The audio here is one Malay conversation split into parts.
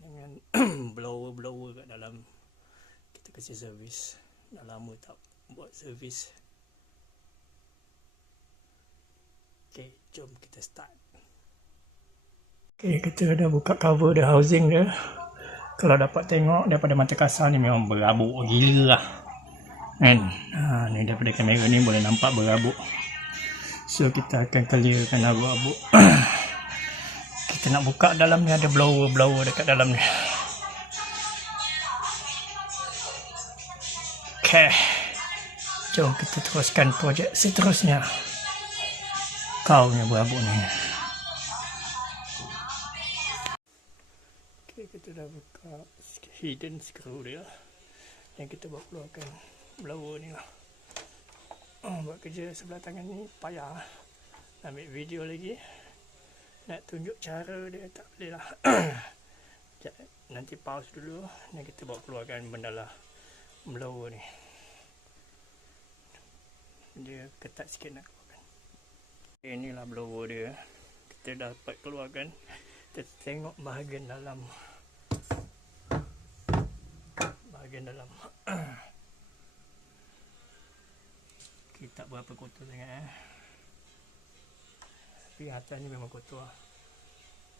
dengan blower kat dalam. Kita kasi servis. Dah lama tak buat servis. Okay, jom kita start. Okay, kita dah buka cover the housing dia. Kalau dapat tengok daripada mata kasar ni memang berabuk gila lah. Kan? Ni daripada kamera ni boleh nampak berabuk. So kita akan clearkan abuk-abuk. Kita nak buka dalam ni, ada blower dekat dalam ni. Okay, jom kita teruskan projek seterusnya. Kau ni berabuk ni. Okay, kita dah buka hidden screw dia yang kita bawa keluarkan blower ni lah. Buat kerja sebelah tangan ni payah. Ambil video lagi, nak tunjuk cara dia tak boleh lah. Nanti pause dulu. Ni kita bawa keluarkan benda lah blower ni. Dia ketat sikit nak keluarkan. Inilah blower dia. Kita dapat keluarkan. Kita tengok bahagian dalam. Kita tak berapa kotor sangat tapi atas ni memang kotor.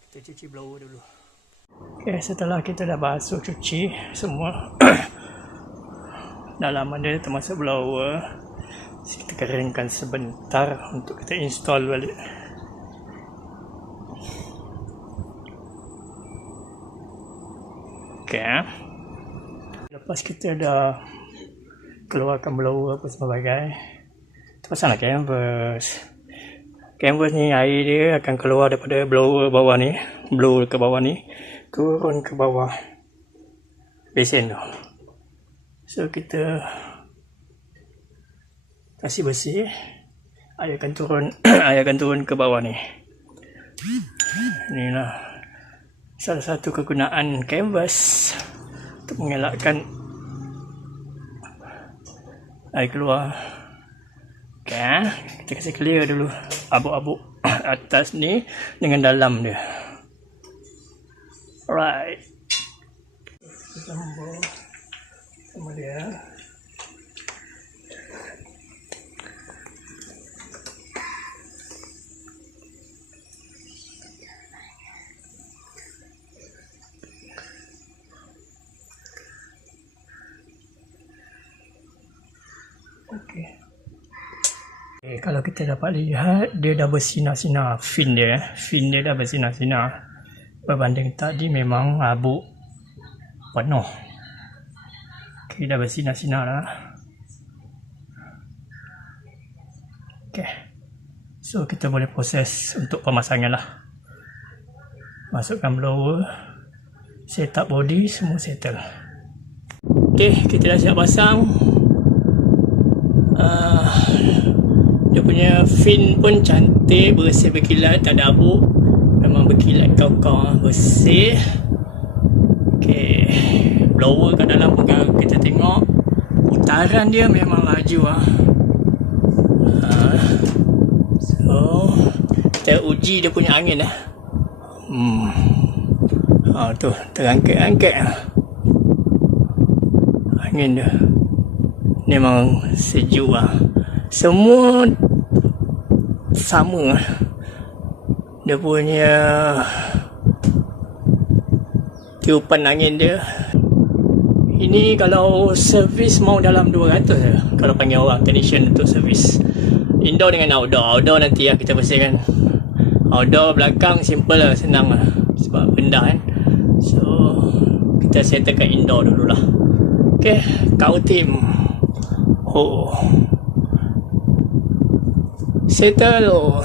Kita cuci blower dulu. Okay, setelah kita dah basuh cuci semua dalaman dia termasuk blower, kita keringkan sebentar untuk kita install balik. Okay, lepas kita dah keluarkan blower apa sebagainya, terpasanglah canvas. Canvas ni air dia akan keluar daripada blower bawah ni, blower ke bawah ni, turun ke bawah besen tu. So kita kasih bersih, air akan turun ke bawah ni. Inilah salah satu kegunaan canvas untuk mengelakkan air keluar. Okay, kita kasi clear dulu abuk-abuk atas ni dengan dalam dia. Alright, sambung sama dia. Okay. Kalau kita dapat lihat, dia dah bersinar-sinar. Fin dia dah bersinar-sinar. Berbanding tadi memang abuk penuh. Okay, dah bersinar-sinar lah. Okay, so kita boleh proses untuk pemasangan lah. Masukkan blower, set up body, semua settle. Okay, kita dah siap pasang. Dia punya fin pun cantik, bersih berkilat, tak ada abuk. Memang berkilat kau-kau, bersih. Okay, blower kat dalam pun kita tengok putaran dia memang laju lah. So kita uji dia punya angin lah. Tu terangkat-angkat angin dia. Memang sejuk lah. Semua sama dia punya tiupan angin dia. Ini kalau servis mau dalam 200 je, kalau panggil orang technician untuk servis. Indoor dengan outdoor nanti lah kita bersihkan. Outdoor belakang simple lah, senang lah sebab rendah kan. So kita settlekan indoor dulu lah. Okay, kau team settle.